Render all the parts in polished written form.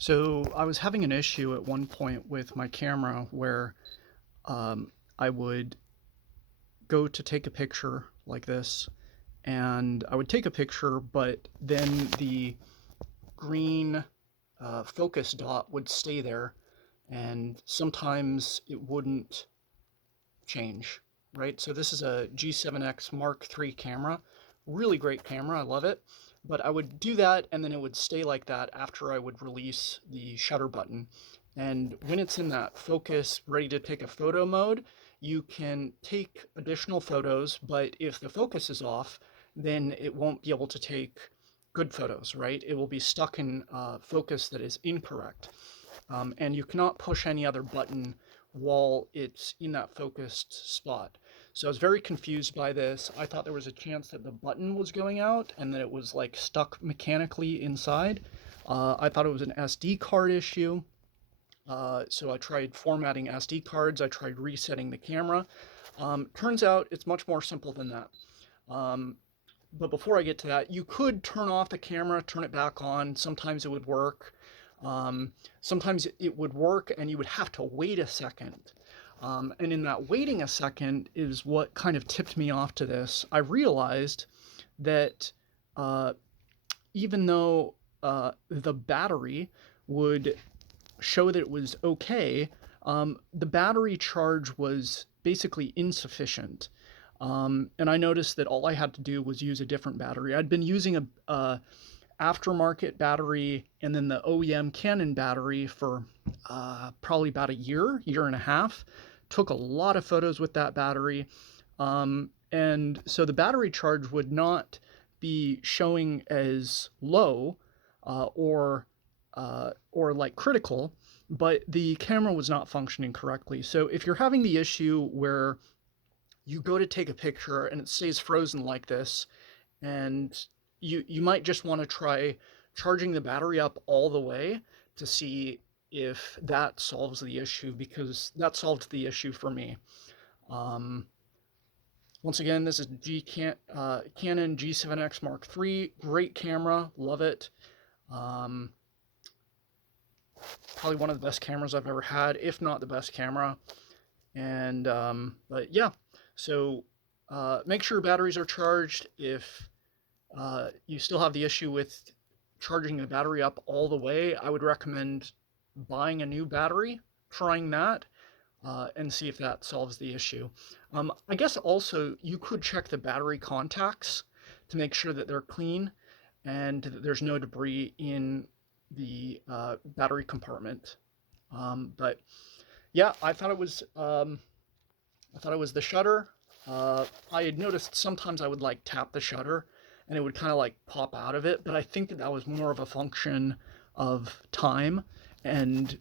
So I was having an issue at one point with my camera where I would go to take a picture like this, and I would take a picture, but then the green focus dot would stay there, and sometimes it wouldn't change, right? So this is a G7X Mark III camera, really great camera, I love it. But I would do that and then it would stay like that after I would release the shutter button. And when it's in that focus, ready to take a photo mode, you can take additional photos, but if the focus is off, then it won't be able to take good photos, right? It will be stuck in focus that is incorrect. And you cannot push any other button while it's in that focused spot. So I was very confused by this. I thought there was a chance that the button was going out and that it was like stuck mechanically inside. I thought it was an SD card issue. So I tried formatting SD cards. I tried resetting the camera. Turns out it's much more simple than that. But before I get to that, you could turn off the camera, turn it back on. Sometimes it would work. Sometimes it would work and you would have to wait a second. And in that waiting a second is what kind of tipped me off to this. I realized that even though the battery would show that it was okay, the battery charge was basically insufficient. And I noticed that all I had to do was use a different battery. I'd been using a aftermarket battery and then the OEM Canon battery for probably about a year and a half. Took a lot of photos with that battery. And so the battery charge would not be showing as low or like critical, but the camera was not functioning correctly. So if you're having the issue where you go to take a picture and it stays frozen like this, and you might just want to try charging the battery up all the way to see if that solves the issue, because that solved the issue for me. Um, Once again, this is Canon G7X Mark III. Great camera, love it. Um, Probably one of the best cameras I've ever had, if not the best camera. And but yeah, so make sure your batteries are charged. If you still have the issue with charging the battery up all the way, I would recommend buying a new battery, trying that, and see if that solves the issue. I guess also you could check the battery contacts to make sure that they're clean and that there's no debris in the battery compartment. But yeah, I thought it was the shutter. I had noticed sometimes I would like tap the shutter and it would kind of like pop out of it, but I think that that was more of a function of time, and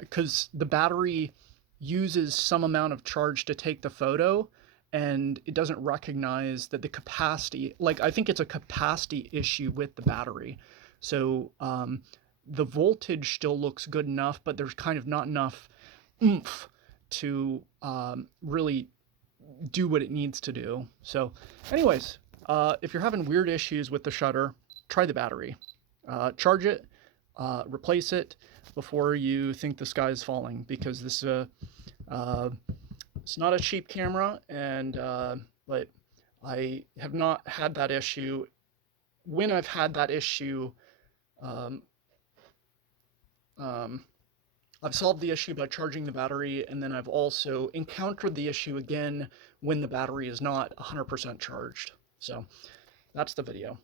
because the battery uses some amount of charge to take the photo and it doesn't recognize that the capacity, like I think it's a capacity issue with the battery. So the voltage still looks good enough, but there's kind of not enough oomph to really do what it needs to do. So anyways, if you're having weird issues with the shutter, try the battery. Charge it, replace it before you think the sky is falling, because this it's not a cheap camera, and but I have not had that issue. When I've had that issue, um, um, I've solved the issue by charging the battery, and then I've also encountered the issue again when the battery is not 100% charged. So that's the video.